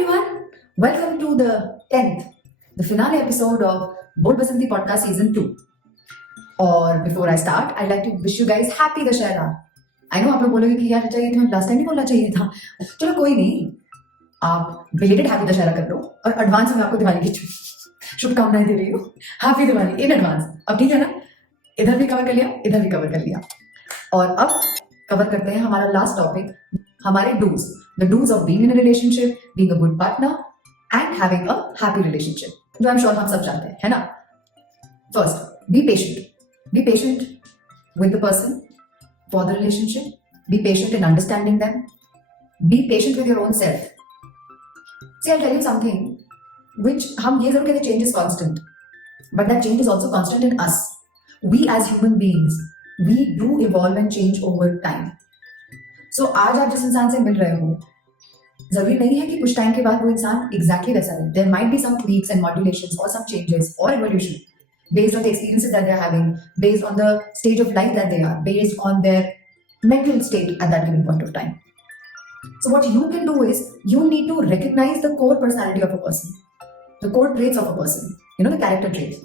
everyone, welcome to the 10th, the finale episode of BolBasantiiS2E10 podcast season 2. और before I start, I'd like to wish you guys happy Dussehra. I know आप लोग बोलोगे कि यार चाहिए था, लास्ट टाइम नहीं बोलना चाहिए था. चलो कोई नहीं, आप बिलेटेड हैप्पी दशहरा कर लो और एडवांस में आपको दिवाली की शुभकामनाएं दे रही हूँ. Happy Diwali in advance. अब ठीक है ना, इधर भी कवर कर लिया, इधर भी कवर कर लिया. और अब कवर करते हैं हमारा लास्ट टॉपिक, हमारे dos. The do's of being in a relationship, being a good partner, and having a happy relationship. जो I'm sure हम सब जानते हैं, है ना? First, be patient. Be patient with the person for the relationship. Be patient in understanding them. Be patient with your own self. See, I'll tell you something which हम ये जरूर कहते हैं, change is constant, but that change is also constant in us. We as human beings, we do evolve and change over time. So आज आप जिस इंसान से मिल रहे हो, जरूरी नहीं है कि कुछ टाइम के बाद वो इंसान एग्जैक्टली वैसा रहे. There might be some tweaks and modulations और सम चेंजेस और evolution based on the experiences that they are having, based on the stage of life that they are, based on their mental state at that given point of time. So what you can do is you need to recognize the core personality of a person, the core traits of a person, the character traits,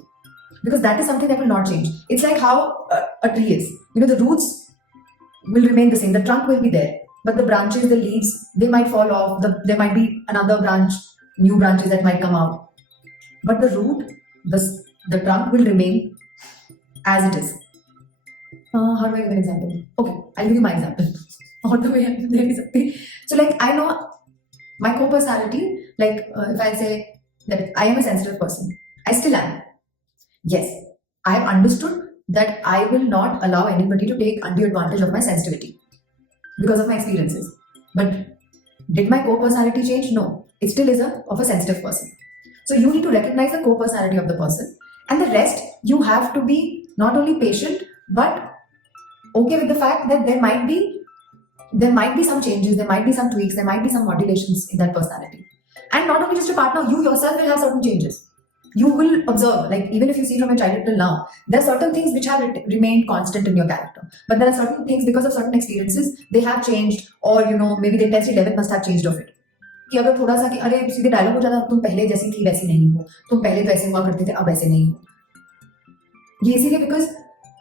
because that is something that will not change. It's like how a tree is. The roots will remain the same, the trunk will be there, but the branches, the leaves, they might fall off. There might be another branch, new branches that might come out. But the root, the trunk will remain as it is. How do I give an example? Okay, I'll give you my example. All the way there. So like I know my core personality, like if I say that I am a sensitive person, I still am. Yes, I have understood that I will not allow anybody to take undue advantage of my sensitivity because of my experiences. But did my core personality change? No. It still is of a sensitive person. So you need to recognize the core personality of the person, and the rest you have to be not only patient but okay with the fact that there might be some changes, there might be some tweaks, there might be some modulations in that personality. And not only just your partner, you yourself will have certain changes. You will observe, like even if you see from your childhood till now, there are certain things which have remained constant in your character. But there are certain things, because of certain experiences, they have changed, or maybe the test 11 must have changed of it. कि अगर थोड़ा सा कि अरे सीधे dialogue हो जाता, तुम पहले जैसी थी वैसी नहीं हो, तुम पहले तो ऐसे हुआ करते थे अब ऐसे नहीं हो. ये इसीलिए बिकॉज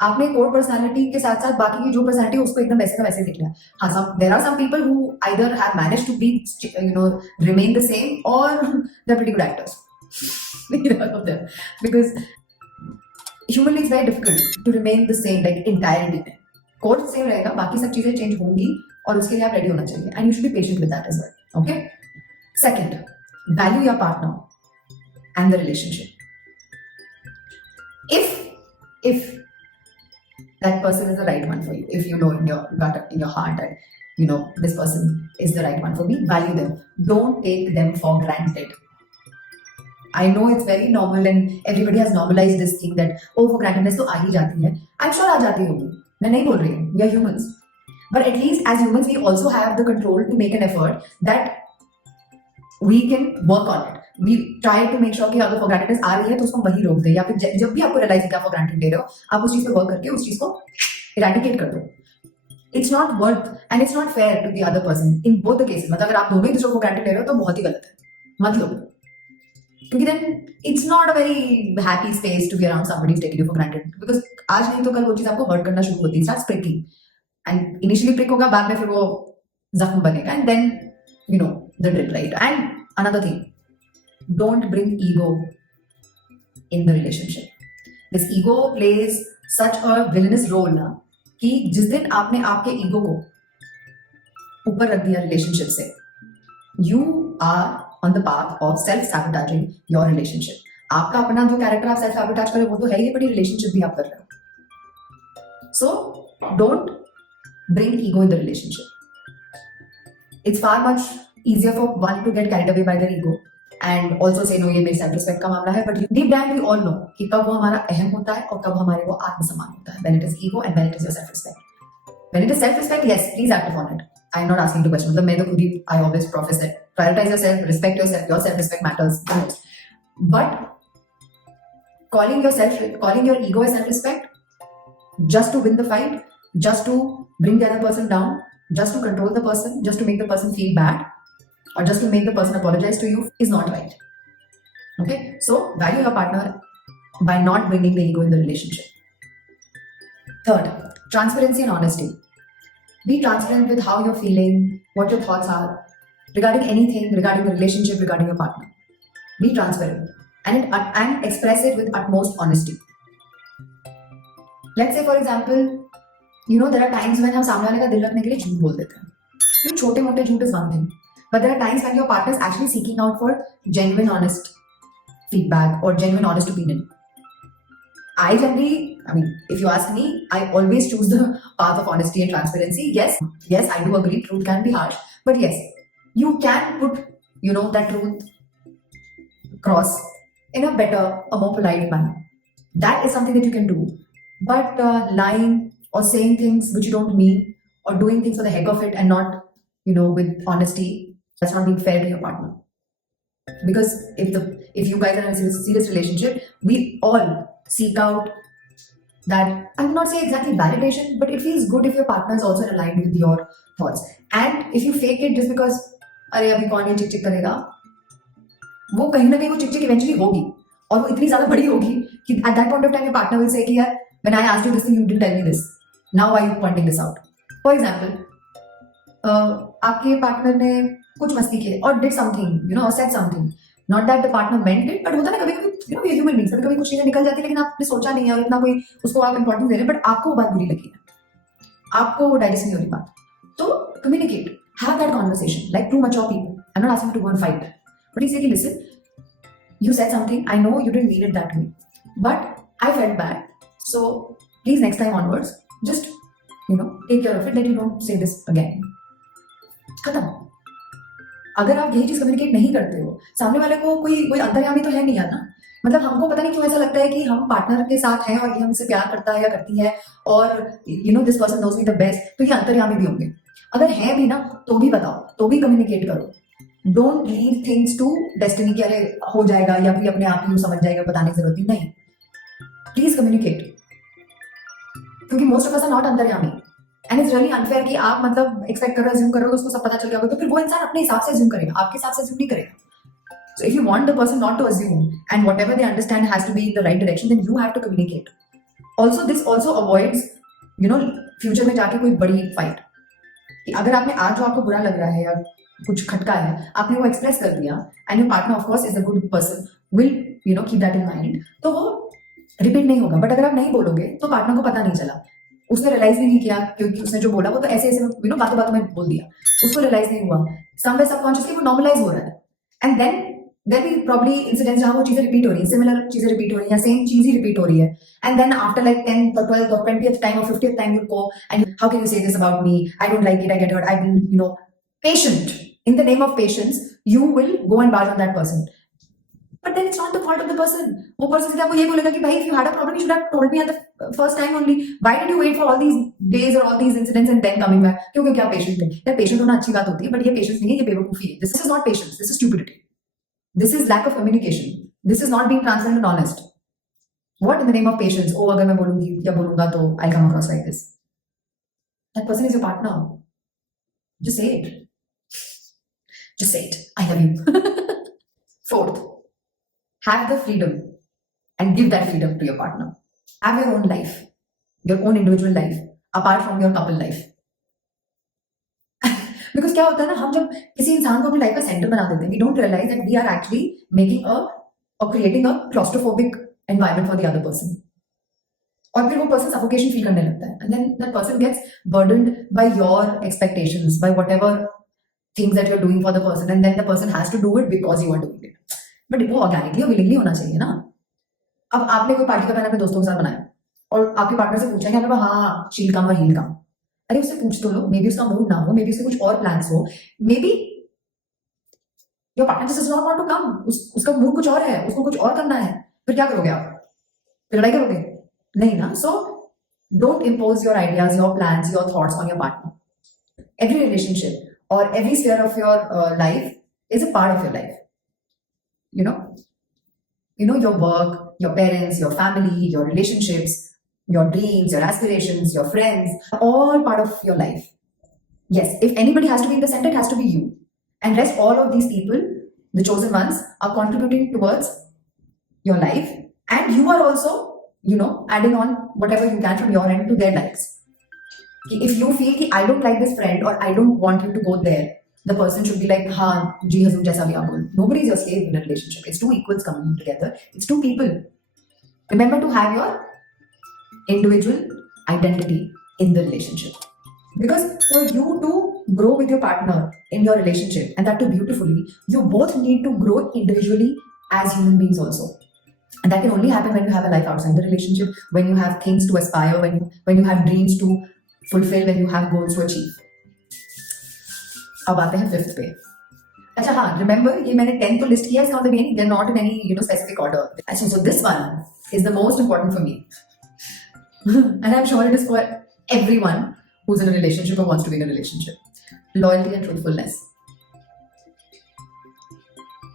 आपने कोर पर्सनालिटी के साथ साथ बाकी की जो पर्सनालिटी है उसको एकदम वैसे का वैसे देख लिया. हाँ, there are some people who either have managed to be remain the same, और they are pretty good actors. Neither of them, because humanly it's very difficult to remain the same like entirety में. Core same रहेगा, बाकी सब चीजें change होंगी और उसके लिए आप ready होना चाहिए, and you should be patient with that as well. Okay. Second, value your partner and the relationship. If that person is the right one for you, if you know in your gut, in your heart that this person is the right one for me, value them. Don't take them for granted. I know it's very normal and everybody has normalized this thing that for grantedness तो आ ही जाती है. I'm sure आ जाती होगी, मैं नहीं बोल रही हूँ. We are humans, but at least as humans we also have the control to make an effort that we can work on it. We try to make sure कि अगर for grantedness आ रही है तो उसको वही रोक दे, या फिर जब भी आपको realize है कि आप for granted ले रहे हो, आप उस चीज पे work करके उस चीज को eradicate कर दो. It's not worth and it's not fair to the other person in both the cases. मतलब अगर आप दोनों ही दूसरों को for granted ले रहे हो तो बहुत ही गलत है, मत लो. क्योंकि then it's not a very happy space to be around somebody who's taking you for granted, because आज नहीं तो कल वो चीज आपको hurt करना शुरू होती है, starts pricking, and initially prick होगा, बाद में फिर वो जख्म बनेगा, and then the drill, right? And another thing, don't bring ego in the relationship. This ego plays such a villainous role ना, कि जिस दिन आपने आपके ईगो को ऊपर रख दिया रिलेशनशिप से, you are on the path of self-sabotaging your relationship. आपका अपना जो कैरेक्टर आप self-sabotage करें वो तो है ही, बड़ी रिलेशनशिप भी आप कर रहे हो. So don't bring ego in the relationship. It's far much easier for one to get carried away by their ego and also say no, ये मेरी self-respect का मामला है, but deep down we all know कि कब वो हमारा अहम होता है और कब हमारे वो आत्मसम्मान होता है. When it is ego and when it is your self-respect. When it is self-respect, yes, please act upon it. I'm not asking to question. मतलब मैं तो खुद ही I always profess that prioritize yourself, respect yourself. Your self-respect matters the most. But calling your ego as self-respect just to win the fight, just to bring the other person down, just to control the person, just to make the person feel bad, or just to make the person apologize to you is not right. Okay, so value your partner by not bringing the ego in the relationship. Third, transparency and honesty. Be transparent with how you're feeling, what your thoughts are regarding anything, regarding the relationship, regarding your partner. Be transparent and express it with utmost honesty. Let's say, for example, there are times when हम सामने वाले का दिल रखने के लिए झूठ बोल देते हैं. छोटे मोटे झूठ is one thing, but there are times when your partner is actually seeking out for genuine, honest feedback or genuine, honest opinion. If you ask me, I always choose the path of honesty and transparency. Yes, I do agree, truth can be harsh, but yes, you can put, that truth across in a better, a more polite manner. That is something that you can do. But lying or saying things which you don't mean or doing things for the heck of it and not, with honesty, that's not being fair to your partner. Because if you guys are in a serious relationship, we all seek out that, I will not say exactly validation, but it feels good if your partner is also aligned with your thoughts. And if you fake it just because, अरे अभी कौन ये चिक चिक करेगा, वो कहीं ना कहीं वो चिक चिक इवेंचुअली होगी और वो इतनी ज्यादा बड़ी होगी कि at that point of time your partner will say कि यार when I asked you this thing you didn't tell me this, now why are you pointing this out. For example, आपके पार्टनर ने कुछ मस्ती की और did something, or said something. Not that the partner meant it, but होता है ना कभी-कभी, we are human beings, कभी-कभी कुछ चीजें निकल जाती है लेकिन आपने सोचा नहीं है और इतना कोई उसको आप इंपॉर्टेंस दे रहे हैं, बट आपको वो बात बुरी लगी है, आपको वो डाइजेस्ट नहीं हो रही बात, तो communicate, have that conversation like two mature people. I'm not asking you to go and fight, but you say, listen, you said something, I know you didn't mean it that way, but I felt bad, so please next time onwards, just take care of it, that you don't say this again. खत्म. अगर आप यही चीज communicate नहीं करते हो, सामने वाले को कोई अंतर्यामी तो है नहीं यार ना. मतलब हमको पता नहीं क्यों ऐसा लगता है कि हम पार्टनर के साथ हैं और ये हमसे प्यार करता है या करती है और this person knows me the best, तो ये अंतर्यामी भी होंगे. अगर है भी ना तो भी बताओ, तो भी कम्युनिकेट करो. Don't leave things to destiny कि अरे हो जाएगा या फिर अपने आप ही समझ जाएगा, बताने की जरूरत नहीं. प्लीज कम्युनिकेट, क्योंकि most of us are not अंतर्यामी. एंड इट्स रियली अनफेयर कि आप एक्सपेक्ट करो, अज्यूम करो, उसको सब पता चल गया होगा, तो फिर वो इंसान अपने हिसाब से अज्यूम करेगा, आपके हिसाब से अज्यूम नहीं करेगा. So if you want the person not to assume and whatever they understand has to be in the right direction, then you have to communicate. Also, this also avoids, future में जाके कोई बड़ी fight. कि अगर आपने आज जो आपको बुरा लग रहा है या कुछ खटका है, आपने वो एक्सप्रेस कर दिया, and your partner of course is a good person, will keep that in mind, तो वो रिपीट नहीं होगा. बट अगर आप नहीं बोलोगे तो पार्टनर को पता नहीं चला, उसने रियलाइज भी नहीं किया, क्योंकि उसने जो बोला वो तो ऐसे बातों बातों में बोल दिया, उसको रियलाइज नहीं हुआ, समवेयर सबकॉन्शियसली वो नॉर्मलाइज हो रहा है. And then there will probably incidents जहां वो चीजें रिपीट हो रही है, सिमिलर चीजें रिपीट हो रही है या सेम चीज ही रिपीट हो रही है. And then after like 10th or 12th or 20th time or 50th time you'll go and how can you say this about me, I don't like it, I get hurt, I've been patient. In the name of patience you will go and barge on that person, but then it's not the fault of the person. वो person से आपको ये बोलेगा कि भाई if you had a problem you should have told me at the first time only, why did you wait for all these days or all these incidents and then coming back. क्योंकि आप patient थे. यार patient होना अच्छी बात होती है, but ये patience नहीं है, ये बेवकूफी है. This is not patience, this is stupidity, this is lack of communication, this is not being transparent and honest. What in the name of patience? Oh, अगर मैं बोलूंगी या बोलूंगा तो I'll come across like this. That person is your partner. Just say it. Just say it. I love you. Fourth, have the freedom and give that freedom to your partner. Have your own life, your own individual life, apart from your couple life. Because क्या होता है ना, हम जब किसी इंसान को अपनी लाइफ का सेंटर बना देते हैं, we don't realize that we are actually making or creating a claustrophobic environment for the other person. और फिर वो person suffocation feel करने लगता है, and then that person gets burdened by your expectations, by whatever things that you're doing for the person, and then the person has to do it because you are doing it. But वो organically और willingly होना चाहिए ना. अब आपने कोई party का plan अपने दोस्तों के साथ बनाया और आपके पार्टनर से पूछा कि आपने कहा हाँ शील काम और हील काम, अरे उससे पूछ तो लो, मे बी उसका मूड ना हो, मे बी उसके कुछ और प्लान्स हो, maybe your partner just does not want to come, उसका मूड कुछ और है, उसको कुछ और करना है, फिर क्या करोगे आप? फिर लड़ाई करोगे? नहीं ना. So don't impose your ideas, your plans, your thoughts on your partner. Every relationship or every sphere of your life is a part of your life. Your work, your parents, your family, your relationships, your dreams, your aspirations, your friends, all part of your life. Yes, if anybody has to be in the center, it has to be you. And rest all of these people, the chosen ones, are contributing towards your life, and you are also, adding on whatever you can from your end to their lives. If you feel कि I don't like this friend or I don't want you to go there, the person should be like, हाँ जी हजूम जैसा भी आप बोलो. Nobody is your slave in a relationship. It's two equals coming together. It's two people. Remember to have your individual identity in the relationship. Because for you to grow with your partner in your relationship, and that too beautifully, you both need to grow individually as human beings also. And that can only happen when you have a life outside the relationship, when you have things to aspire, when you have dreams to fulfill, when you have goals to achieve. अब आते हैं 5th पे. अच्छा हाँ, remember ये मैंने 10 तो list किया, इसका मतलब ये नहीं, they're not in any specific order. अच्छा, so this one is the most important for me. And I'm sure it is for everyone who's in a relationship or wants to be in a relationship. Loyalty and truthfulness.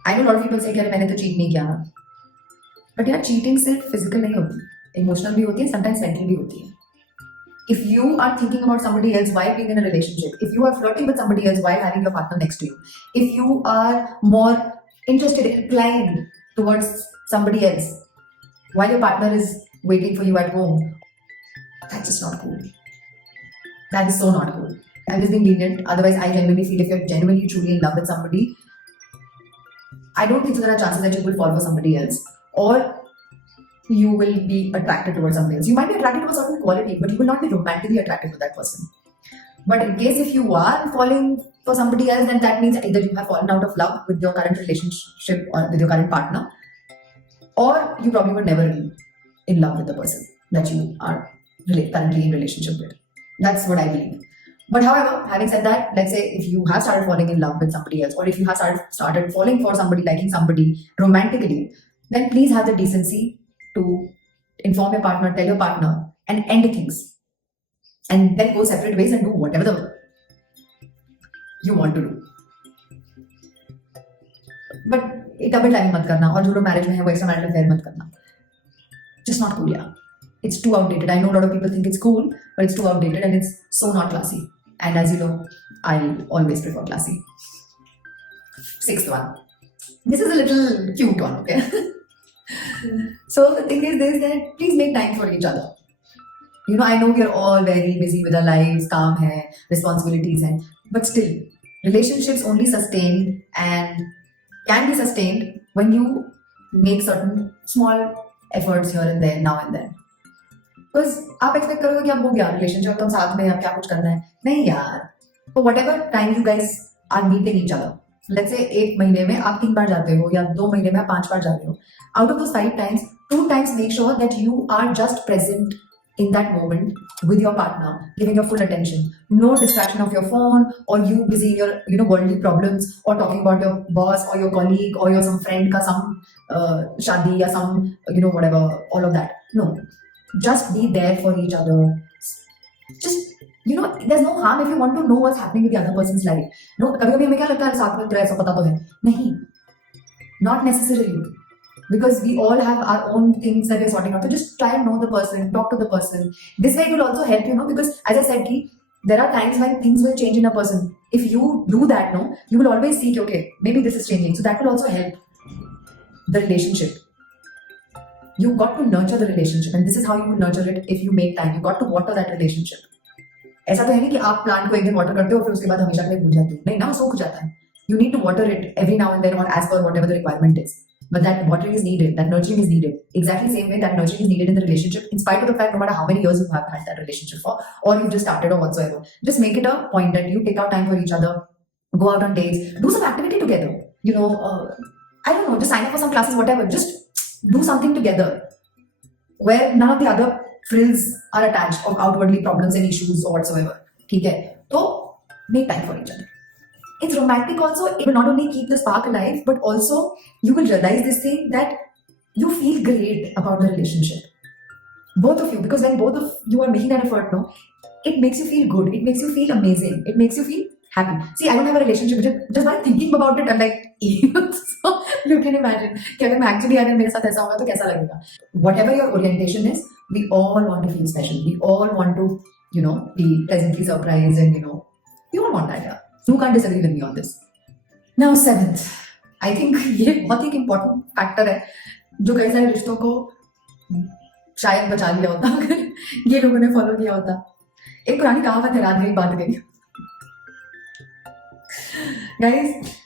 I know a lot of people say कि मैंने तो cheat नहीं किया. But यार, cheating सिर्फ physical नहीं होती, emotional भी होती है, sometimes mental भी होती है. If you are thinking about somebody else while being in a relationship, if you are flirting with somebody else while having your partner next to you, if you are more interested, inclined towards somebody else while your partner is waiting for you at home, that's just not cool. That is so not cool. I'm just being lenient. Otherwise, I genuinely feel if you're genuinely truly in love with somebody, I don't think so there are chances that you will fall for somebody else, or you will be attracted towards somebody else. You might be attracted to a certain quality, but you will not be romantically attracted to that person. But in case if you are falling for somebody else, then that means either you have fallen out of love with your current relationship or with your current partner, or you probably were never in love with the person that you are currently in relationship with. That's what I believe. But however, having said that, let's say if you have started falling in love with somebody else, or if you have started falling for somebody, liking somebody romantically, then please have the decency to inform your partner, tell your partner, and end things. And then go separate ways and do whatever you want to do. But double timing मत करना, और जो लोग marriage में है वो extramarital affair मत करना. Just not cool, yeah. It's too outdated. I know a lot of people think it's cool, but it's too outdated and it's so not classy. And as you know, I'll always prefer classy. 6th one. This is a little cute one, okay? So the thing is this, that please make time for each other. I know we are all very busy with our lives, calm hai, responsibilities hai, but still, relationships only sustain and can be sustained when you make certain small efforts here and there, now and then. Because आप expect करोगे कि अब हो गया relationship, तो हम साथ में अब क्या कुछ करना है? नहीं यार. So whatever time you guys are meeting each other, let's say 1 महीने में आप 3 बार जाते हो या 2 महीने में आप 5 बार जाते हो. Out of those 5 times, 2 times make sure that you are just present in that moment with your partner, giving your full attention. No distraction of your phone, or you busy in your worldly problems, or talking about your boss or your colleague or your some friend ka some shadi ya some whatever, all of that. No, just be there for each other. Just there's no harm if you want to know what's happening with the other person's life. No, कभी-कभी हमें क्या लगता है साथ में तो ऐसा पता तो है नहीं. Not necessarily. Because we all have our own things that we're sorting out. So just try and know the person, talk to the person. This way it will also help, because as I said, there are times when things will change in a person. If you do that, you will always see, okay, maybe this is changing. So that will also help the relationship. You got to nurture the relationship, and this is how you will nurture it if you make time. You got to water that relationship. ऐसा तो है नहीं कि आप plant को एक दिन water करते हो फिर उसके बाद हमेशा के लिए भूल जाते हो. नहीं ना, सूख जाता है. You need to water it every now and then, or as per whatever the requirement is. But that watering is needed, that nurturing is needed. Exactly the same way that nurturing is needed in the relationship, in spite of the fact no matter how many years you have had that relationship for, or you just started or whatsoever. Just make it a point that you take out time for each other, go out on dates, do some activity together. I don't know, just sign up for some classes, whatever. Just do something together where none of the other frills are attached of outwardly problems and issues or whatsoever. Okay? So make time for each other. It's romantic also. It will not only keep the spark alive, but also you will realize this thing that you feel great about the relationship. Both of you, because when both of you are making that effort, it makes you feel good. It makes you feel amazing. It makes you feel happy. See, I don't have a relationship, just by thinking about it, I'm like, so you can imagine. Actually, अगर मेरे साथ ऐसा होगा तो कैसा लगेगा? Whatever your orientation is, we all want to feel special. We all want to, be pleasantly surprised, and we all want that. Yeah. You can't disagree with me on this. Now seventh, I think ये बहुत ही important factor है जो कई सारे रिश्तों को शायद बचा लिया होता अगर ये लोगों ने फॉलो किया होता। एक पुरानी कहावत है, रात गई बात गई। Guys,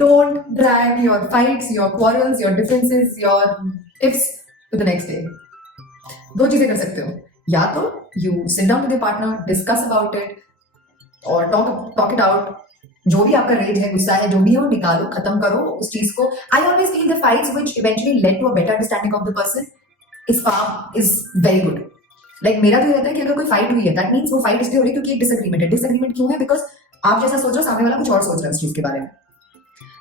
don't drag your fights, your quarrels, your differences, your ifs to the next day. दो चीजें कर सकते हो, या तो you sit down with your partner, discuss about it और talk it out. जो भी आपका रेज है, गुस्सा है, जो भी हो, निकालो, खत्म करो उस चीज को. I always feel the fights which eventually led to a better understanding of the person is very good. Like मेरा तो रहता है कि अगर कोई फाइट हुई है, that means वो फाइट इसलिए हो रही है क्योंकि एक डिसएग्रीमेंट है. डिसएग्रीमेंट क्यों है? बिकॉज आप जैसा सोच रहे हो, सामने वाला कुछ और सोच रहा है उस चीज के बारे में.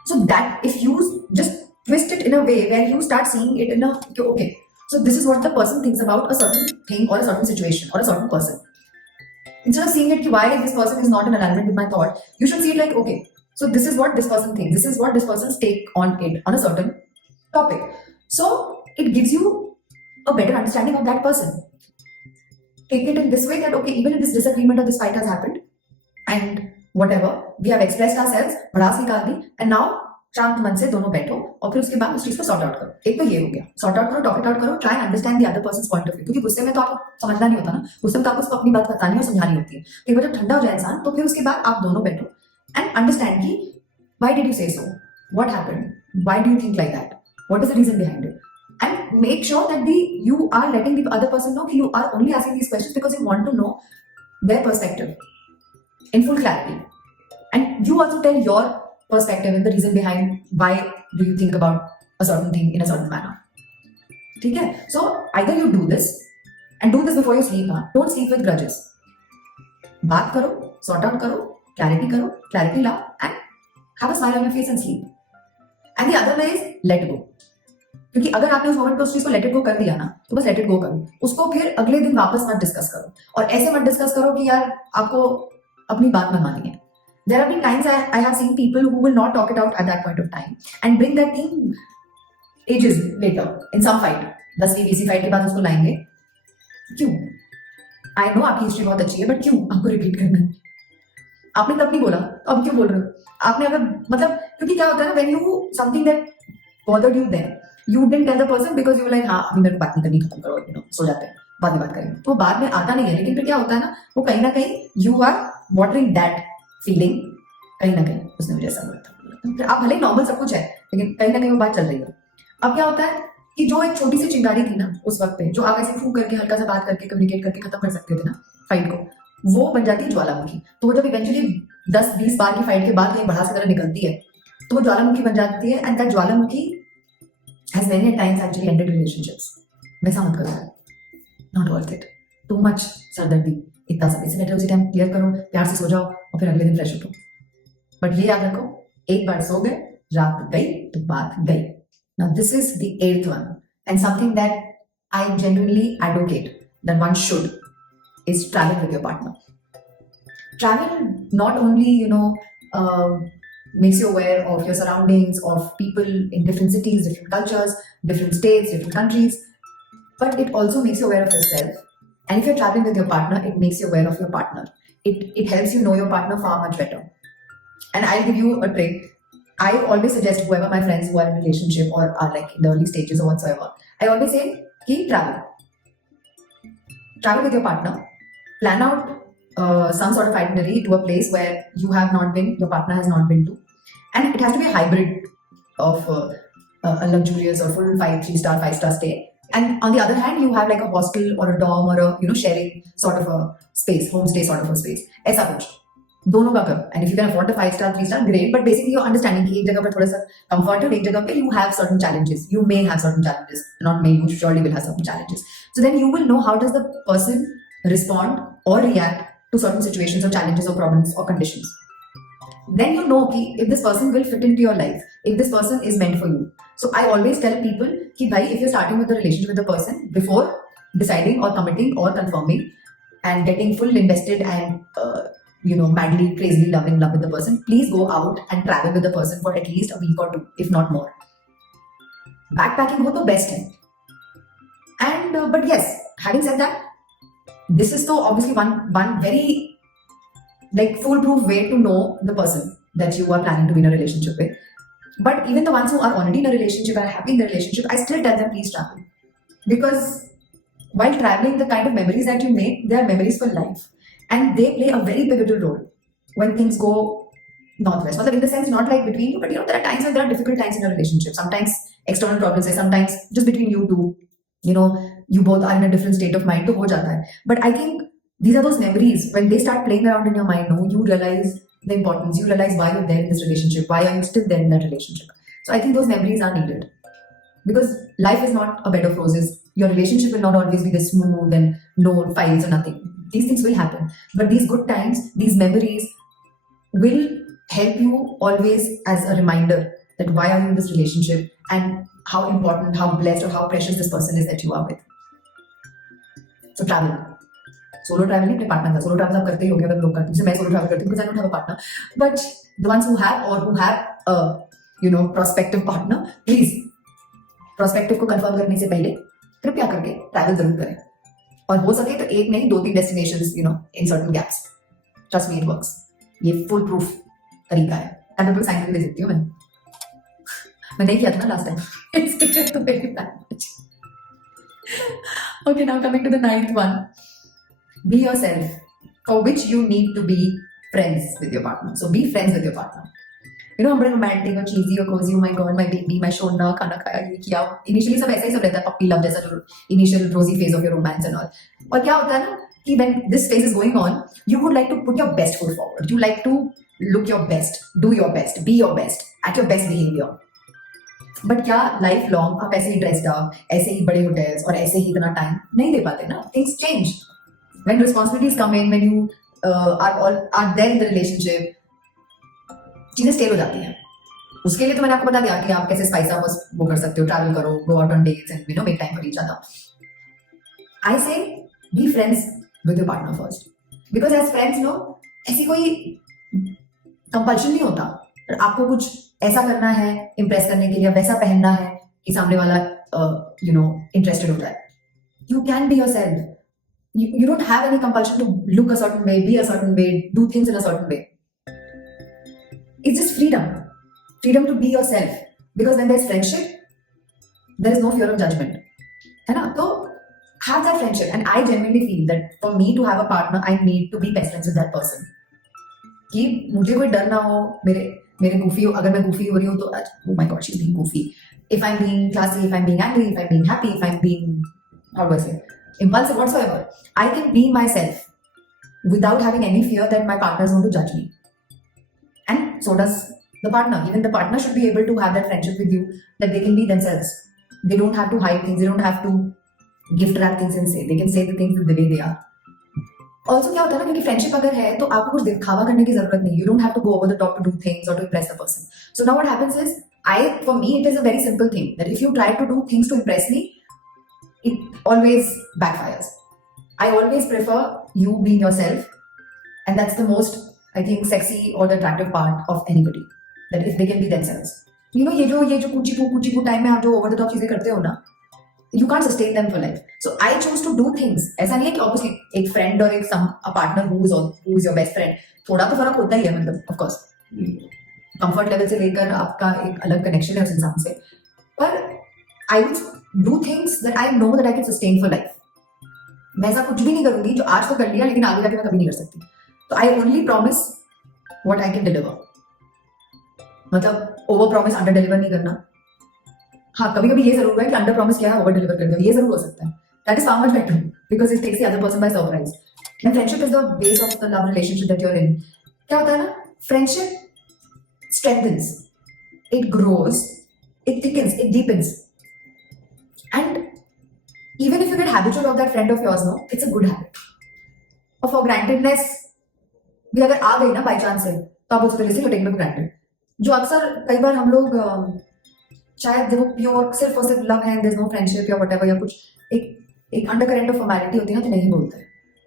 So that if you just twist it in a way where you start seeing it in a, okay, so this is what the person thinks about a certain thing or a certain situation or a certain person. Instead of seeing it why this person is not in alignment with my thought, you should see it like, okay, so this is what this person thinks, this is what this person's take on it, on a certain topic. So it gives you a better understanding of that person. Take it in this way that, okay, even if this disagreement or this fight has happened and whatever, we have expressed ourselves, भड़ास निकाल दी, and now शांत मन से दोनों बैठो और फिर उसके बाद उस चीज को सॉर्ट आउट करो. एक तो ये हो गया, सॉर्ट आउट करो, टॉक इट आउट करो, try understand the other persons point of view. क्योंकि गुस्से में तो आपको समझना नहीं होता ना, गुस्से में तो आपको उसको अपनी बात बतानी और समझानी होती है. तो एक बार जब ठंडा हो जाए इंसान, तो फिर उसके बाद आप दोनों बैठो एंड अंडरस्टैंड की why did you say so, what happened, why do you think like that, what is the reason behind it. And make sure that you are letting the other person know that you are only asking these questions because you want to know their perspective in full clarity. And you also tell your perspective and the reason behind why do you think about a certain thing in a certain manner. ठीक है? So either you do this and do this before you sleep. Don't sleep with grudges. बात करो, sort out करो, clarity लाओ and have a smile on your face and sleep. And the other way is let go. क्योंकि अगर आपने उस moment पे उस चीज को लेट इट गो कर दिया ना, तो बस लेट इट गो करो. उसको फिर अगले दिन वापस मत डिस्कस करो, और ऐसे मत डिस्कस करो कि यार आपको अपनी बात न मानी है. There have been times I have seen people who will not talk it out at that point of time and bring that thing ages later in some fight. 10वीं-20वीं फाइट के बाद उसको लाएंगे. क्यों? I know आपकी history बहुत अच्छी है, बट क्यों आपको रिपीट करना है? आपने तब नहीं बोला, तो अब क्यों बोल रहे हो? आपने अगर मतलब, क्योंकि क्या होता है ना, when you something that bothered you then, you didn't tell the person because you were like, हाँ अभी मेरे को बात नहीं करनी, खत्म करो, you know, सो जाते हैं, बाद में बात करेंगे. तो बाद में आता नहीं है, लेकिन फिर क्या होता है ना, वो कहीं ना कहीं you are watering that feeling, कहीं ना कहीं उसने मुझे ऐसा बोला था. फिर आप भले ही नॉर्मल सब कुछ है, लेकिन कहीं ना कहीं वो बात चल रही है. अब क्या होता है कि जो एक छोटी सी चिंगारी थी ना उस वक्त पे, जो आप ऐसे फूंक करके हल्का सा बात करके कम्युनिकेट करके खत्म कर सकते थे ना फाइट को, वो बन जाती है ज्वालामुखी. तो वो जब इवेंचुअली 10-20 बार की फाइट के बाद एक भड़ास की तरह निकलती है, तो वो ज्वालामुखी बन जाती है. And that Jwalamukhi has many times actually ended relationships. वैसा मत करो, not worth it. Too much सरदर्दी, इतना सब. इससे बेटर उसी टाइम क्लियर करो, प्यार से सो जाओ और फिर अगले दिन फ्रेश उठो. बट ये याद रखो, एक बार सो गए, रात गई तो बात गई. Now this is the 8th one, and something that I genuinely advocate that one should is travel with your partner. Travel not only, makes you aware of your surroundings, of people in different cities, different cultures, different states, different countries, but it also makes you aware of yourself. And if you're traveling with your partner, it makes you aware of your partner. It helps you know your partner far much better. And I'll give you a trick. I always suggest whoever my friends who are in a relationship or are like in the early stages or whatsoever, I always say, travel. Travel with your partner. Plan out some sort of itinerary to a place where you have not been, your partner has not been to. And it has to be a hybrid of a luxurious or full 3-star, 5-star stay. And on the other hand, you have like a hostel or a dorm or a sharing sort of a space, homestay sort of a space. ऐसा कुछ दोनों का करो. And if you can afford the 5-star, 3-star, great. But basically, you're understanding कि एक जगह पर थोड़ा सा comfort है, एक जगह पे you have certain challenges. You may have certain challenges. Not may, you surely will have certain challenges. So then you will know how does the person respond or react to certain situations or challenges or problems or conditions. Then you know if this person will fit into your life, if this person is meant for you. So I always tell people कि भाई, if you're starting with the relationship with the person, before deciding or committing or confirming and getting full invested and madly, crazily in love with the person, please go out and travel with the person for at least a week or 2, if not more. Backpacking हो तो best है. And but yes, having said that, this is so obviously one very like foolproof way to know the person. that you are planning to be in a relationship with. But even the ones who are already in a relationship and are happy in the relationship, I still tell them please travel. Because while traveling, the kind of memories that you make, they are memories for life. And they play a very pivotal role when things go northwest. In the sense, not like between you, but there are times when there are difficult times in a relationship. Sometimes external problems, sometimes just between you two. You both are in a different state of mind, to ho jata hai. But I think these are those memories when they start playing around in your mind. You realize the importance. You realize why you're there in this relationship. Why are you still there in that relationship? So I think those memories are needed. Because life is not a bed of roses. Your relationship will not always be this smooth and no fights or nothing. These things will happen. But these good times, these memories will help you always as a reminder that why are you in this relationship and how important, how blessed or how precious this person is that you are with. So travel. Solo travel नहीं अपने partner का. Solo travel आप करते ही होंगे अगर लोग करते हैं. जैसे मैं solo travel करती हूँ because I don't have a partner. But the ones who have or who have a prospective partner, please prospective को confirm करने से पहले कृपया करके travel जरूर करें. और हो सके तो एक नहीं 2-3 destinations in certain gaps. Trust me, it works. ये full proof तरीका है. And बिल्कुल साइन भी दे सकती हूँ मैं नहीं किया था ना last time. It's तो very bad. Okay, now coming to the 9th one. Be yourself, for which you need to be friends with your partner. So be friends with your partner. I'm very romantic or cheesy or cozy. Oh my god, my baby, my shona, खाना खाया, ये किया. Initially सब ऐसा ही सब रहता है, puppy love जैसा जो initial rosy phase of your romance and all. और क्या होता है ना कि when this phase is going on, you would like to put your best foot forward. You like to look your best, do your best, be your best, at your best behavior. But क्या life long आप ऐसे ही dressed up, ऐसे ही बड़े hotels और ऐसे ही इतना time नहीं दे पाते ना. Things change. When responsibilities come in, when you are there in the relationship, चीजें स्टेल हो जाती हैं. उसके लिए तो मैंने आपको बता दिया कि आप कैसे स्पाइस अप वो कर सकते हो, ट्रैवल करो, go out on dates and make time for each other. I say be friends with your partner first, because as friends ऐसी कोई कंपल्शन नहीं होता. आपको कुछ ऐसा करना है इम्प्रेस करने के लिए, वैसा पहनना है कि सामने वाला इंटरेस्टेड हो जाए. You can be yourself. You don't have any compulsion to look a certain way, be a certain way, do things in a certain way. It's just freedom. Freedom to be yourself. Because when there's friendship, there is no fear of judgment. है ना? So have that friendship. And I genuinely feel that for me to have a partner, I need to be best friends with that person. कि मुझे कोई डर ना हो मेरे goofy हो. अगर मैं goofy हो रही हूँ तो oh my god, she's being goofy. If I'm being classy, if I'm being angry, if I'm being happy, if I'm being, how do I say, impulsive whatsoever, I can be myself without having any fear that my partner is going to judge me. And so does the partner. Even the partner should be able to have that friendship with you, that they can be themselves. They don't have to hide things. They don't have to gift wrap things and say. They can say the things the way they are. Also क्या होता है ना, क्योंकि friendship अगर है तो आपको कुछ दिखावा करने की जरूरत नहीं. You don't have to go over the top to do things or to impress the person. So now what happens is, for me it is a very simple thing that if you try to do things to impress me, it always backfires. I always prefer you being yourself, and that's the most, I think, sexy or the attractive part of anybody. That if they can be themselves. ये जो कुची time में आप जो over the top चीजें करते हो ना, you can't sustain them for life. So I choose to do things. ऐसा नहीं है कि obviously एक friend और एक a partner who is your best friend, थोड़ा तो फर्क होता ही है. मतलब of course comfort level से लेकर आपका एक अलग connection है उस इंसान से. पर I would do things that I know that I can sustain for life. मैं ऐसा कुछ भी नहीं करूंगी जो आज तो कर लिया लेकिन आगे जाके मैं कभी नहीं कर सकती. तो I only promise what I can deliver. मतलब over promise under deliver नहीं करना. हाँ, कभी कभी ये जरूर है कि under promise क्या है over deliver कर दिया, ये जरूर हो सकता है. That is far much better because it takes the other person by surprise. And friendship is the base of the love relationship that you're in. क्या होता है ना, friendship strengthens, it grows, it thickens, it deepens. And even if you get habitual of that friend of yours, it's a good habit. और for grantedness भी अगर आ गई ना by chance से, तो आप उस तरह से टेक फॉर ग्रांटेड. जो अक्सर कई बार हम लोग शायद देखो प्योर सिर्फ और सिर्फ लव है, देयर इज नो फ्रेंडशिप या व्हाटएवर, या कुछ एक अंडर करंट ऑफ फॉर्मेलिटी होती है ना, तो नहीं बोलते.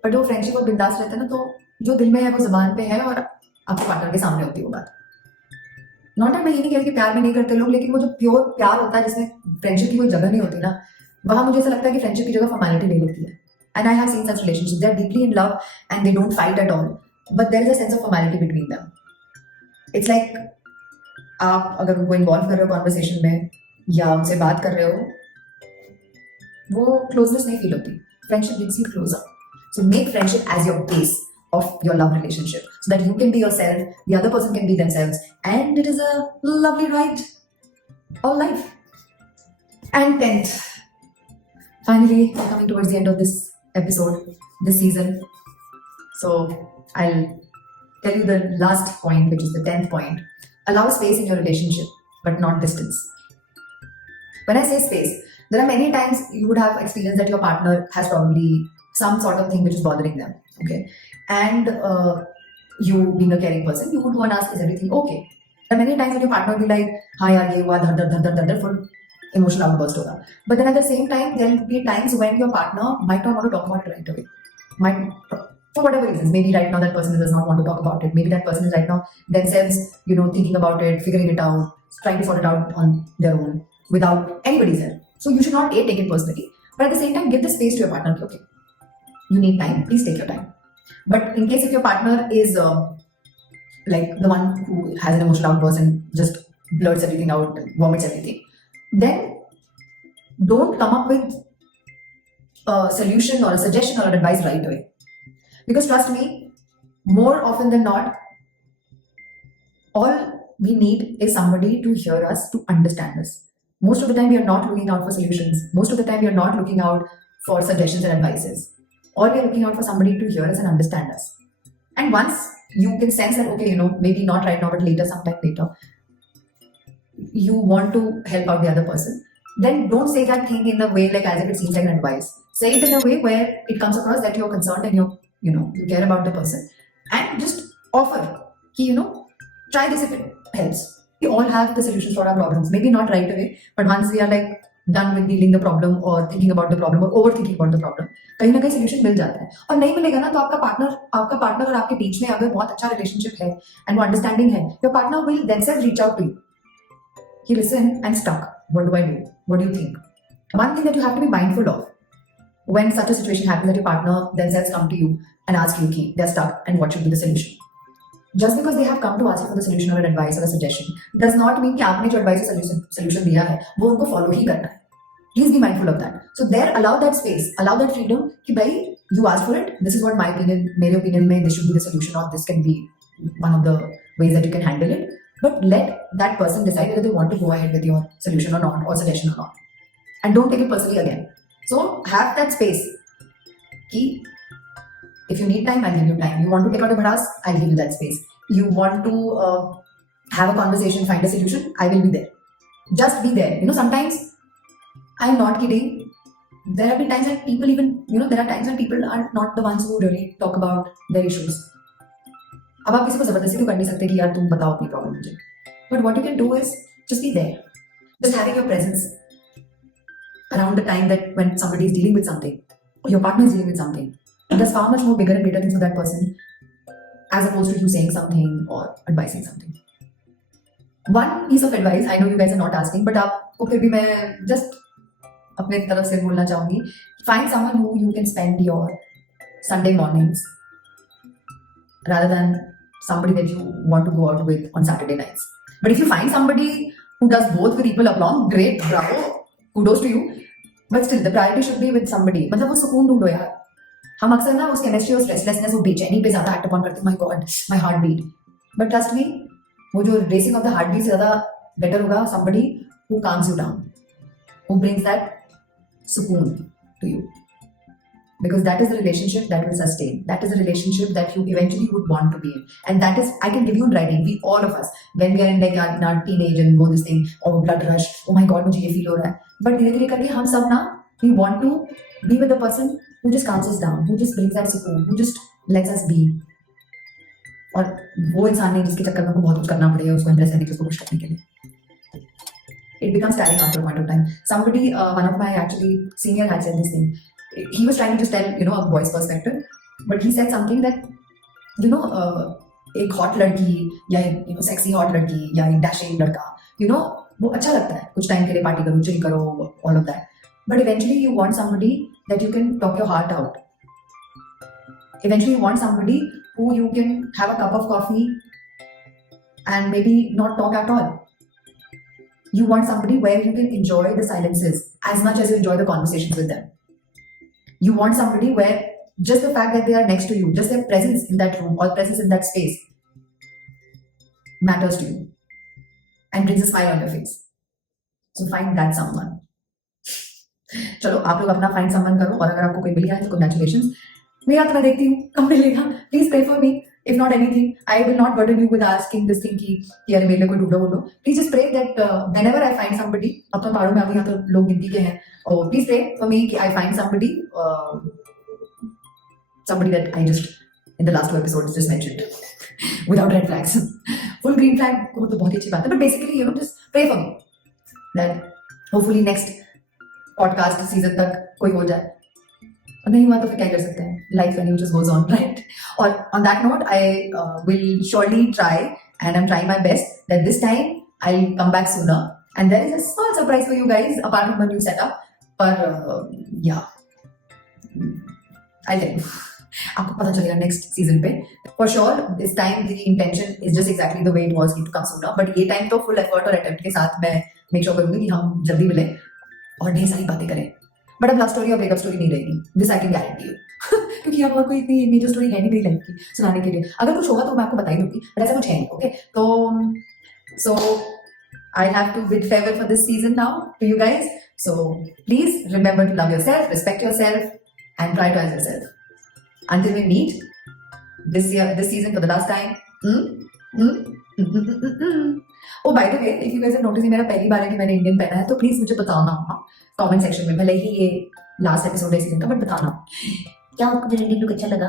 बट जो फ्रेंडशिप और बिंदास रहता है ना, तो जो दिल में है वो जुबान पे है और आपके पार्टनर के सामने होती है वो बात. नॉट दैट मैं ये नहीं कह रही कि प्यार में नहीं करते लोग, लेकिन वो जो प्योर प्यार होता है जिसमें फ्रेंडशिप की कोई जगह नहीं होती ना, वहां मुझे ऐसा लगता है कि फ्रेंडशिप की जगह फॉर्मेलिटी ले लेती है. And I have seen such relationships, they are deeply in love and they don't fight at all, but there is a sense of formality between them. It's like आप अगर उनको इन्वॉल्व कर रहे हो कॉन्वर्सेशन में या उनसे बात कर रहे हो, वो क्लोजनेस नहीं फील होती. Friendship brings you closer. So make friendship as your base of your love relationship so that you can be yourself, the other person can be themselves, and it is a lovely ride all life. And 10th, finally, we're coming towards the end of this episode, this season. So I'll tell you the last point, which is the 10th point. Allow space in your relationship, but not distance. When I say space, there are many times you would have experienced that your partner has probably some sort of thing which is bothering them. Okay. And you being a caring person, you would go and ask, is everything okay? There are many times when your partner will be like, hi, yaar, ye hua, dhar, dhar, dhar, dhar, dhar, full emotional outburst hoga. But then at the same time, there will be times when your partner might not want to talk about it right away. Might, for whatever reasons, maybe right now that person does not want to talk about it. Maybe that person is right now themselves, thinking about it, figuring it out, trying to sort it out on their own without anybody's help. So you should not take it personally. But at the same time, give the space to your partner. Okay, you need time. Please take your time. But in case if your partner is like the one who has an emotional outburst and just blurts everything out and vomits everything, then don't come up with a solution or a suggestion or an advice right away. Because trust me, more often than not, all we need is somebody to hear us, to understand us. Most of the time, we are not looking out for solutions. Most of the time, we are not looking out for suggestions and advices. Or we are looking out for somebody to hear us and understand us. And once you can sense that, okay, maybe not right now, but later, sometime later, you want to help out the other person, then don't say that thing in a way like as if it seems like an advice. Say it in a way where it comes across that you're concerned and you care about the person, and just offer, try this if it helps. We all have the solutions for our problems. Maybe not right away, but once we are like done with dealing the problem or thinking about the problem or overthinking about the problem, कहीं ना कहीं solution मिल जाता है. और नहीं मिलेगा ना तो आपका partner और आपके बीच में अगर बहुत अच्छा relationship है and वो understanding है, your partner will themselves reach out to you. He listen and stuck. What do I do? What do you think? One thing that you have to be mindful of when such a situation happens that your partner themselves come to you and ask you, okay, they're stuck and what should be the solution? Just because they have come to ask you for the solution or an advice or a suggestion does not mean कि आपने जो advice or solution दिया है वो उनको follow ही करना है. Please be mindful of that. So there, allow that space, allow that freedom कि भाई you asked for it. This is what my opinion, मेरे opinion में this should be the solution or this can be one of the ways that you can handle it. But let that person decide whether they want to go ahead with your solution or not, or suggestion or not. And don't take it personally again. So have that space. Ki, if you need time, I'll give you time. You want to take out a bhadas, I'll give you that space. You want to have a conversation, find a solution, I will be there. Just be there. Sometimes, I'm not kidding. There have been times that people even, there are times when people are not the ones who really talk about their issues. अब आप किसी को जबरदस्ती तो कर नहीं सकते कि यार तुम बताओ अपनी प्रॉब्लम मुझे. But what you can do is just be there. Just having your presence around the time that when somebody is dealing with something, or your partner is dealing with something, there's far much more bigger and better things for that person as opposed to you saying something or advising something. One piece of advice, I know you guys are not asking, but आपको फिर भी मैं just अपने तरफ से बोलना चाहूँगी. Find someone who you can spend your Sunday mornings rather than somebody that you want to go out with on Saturday nights. But if you find somebody who does both with equal aplomb, great, bravo, kudos to you. But still, the priority should be with somebody. मतलब वो सुकून ढूंढो यार. हम अक्सर ना उस chemistry और restlessness वो बेचैनी पे ज़्यादा act upon करते हैं. My God, my heartbeat. But trust me, वो जो racing of the heartbeat से ज़्यादा better होगा somebody who calms you down, who brings that सुकून to you. Because that is the relationship that will sustain. That is the relationship that you eventually would want to be in. And that is, I can give you in writing, we all of us, when we are in like our teenage and go this thing, oh blood rush, oh my God, मुझे ये feel हो रहा है. But धीरे धीरे करके हम सब ना, we want to be with the person who just calms us down, who just brings that सुकून, who just lets us be. और वो इंसान नहीं जिसके चक्कर में आपको बहुत कुछ करना पड़ेगा उसको impress करने के लिए, उसको खुश करने के लिए. It becomes tiring after a point of time. Somebody, one of my actually senior had said this thing. He was trying to just tell, a boy's perspective, but he said something that, एक hot लड़की या एक sexy hot लड़की या एक dashing लड़का, वो अच्छा लगता है कुछ टाइम के लिए पार्टी करो, chill करो, all of that. But eventually you want somebody that you can talk your heart out. Eventually you want somebody who you can have a cup of coffee and maybe not talk at all. You want somebody where you can enjoy the silences as much as you enjoy the conversations with them. You want somebody where just the fact that they are next to you, just their presence in that room or presence in that space matters to you and brings a smile on your face. So find that someone. चलो आप लोग अपना find someone करो, और अगर आपको कोई मिल गया है तो कंग्रेचुलेशंस. मेरा तो मैं देखती हूँ कब मिलेगा. Please pray for me. If not anything, I will not burden you with asking this thing कि यार मेरे लिए कोई ढूंढो बोलो. Please just pray that whenever I find somebody. अब तो पहाड़ों में अभी यहाँ तो लोग गिनती के हैं. और प्लीज प्रे फॉर मी कि आई find somebody that I just in the last 2 episodes just mentioned without red flags. Full green flag हो तो बहुत ही अच्छी बात है, but basically just pray for me that hopefully next podcast season तक कोई हो जाए. और नहीं हुआ तो फिर क्या कर सकते हैं, life anyway just goes on, right? और on that note, I will surely try, and I'm trying my best that this time I'll come back sooner, and there is a small surprise for you guys apart from a new setup. But yeah, I'll tell you. आपको पता चलेगा next season पे for sure. This time the intention is just exactly the way it was to come sooner, but ये time तो full effort और attempt के साथ मैं मेक श्योर करूंगी कि हम जल्दी मिले और ढेर सारी बातें करें. बट अब लव स्टोरी और ब्रेकअप स्टोरी नहीं रहेगी, this I can guarantee you. क्योंकि अब और कोई इतनी मेजर स्टोरी है नहीं मेरी लाइफ की सुनाने के लिए. अगर कुछ होगा तो मैं आपको बता ही दूंगी, बट ऐसा कुछ है नहीं. ओके, तो सो I have to bid farewell for this season now to you guys. So please remember to love yourself, respect yourself, and prioritize yourself. Until we meet this season for the last time. Oh, by the way, if you guys have noticed, मेरा पहली बार है कि मैंने Indian पहना है, तो please मुझे बताना कमेंट सेक्शन में. भले ही ये लास्ट एपिसोड है सीजन का, बट बताना क्या आपको मेरा इंडियन लुक अच्छा लगा.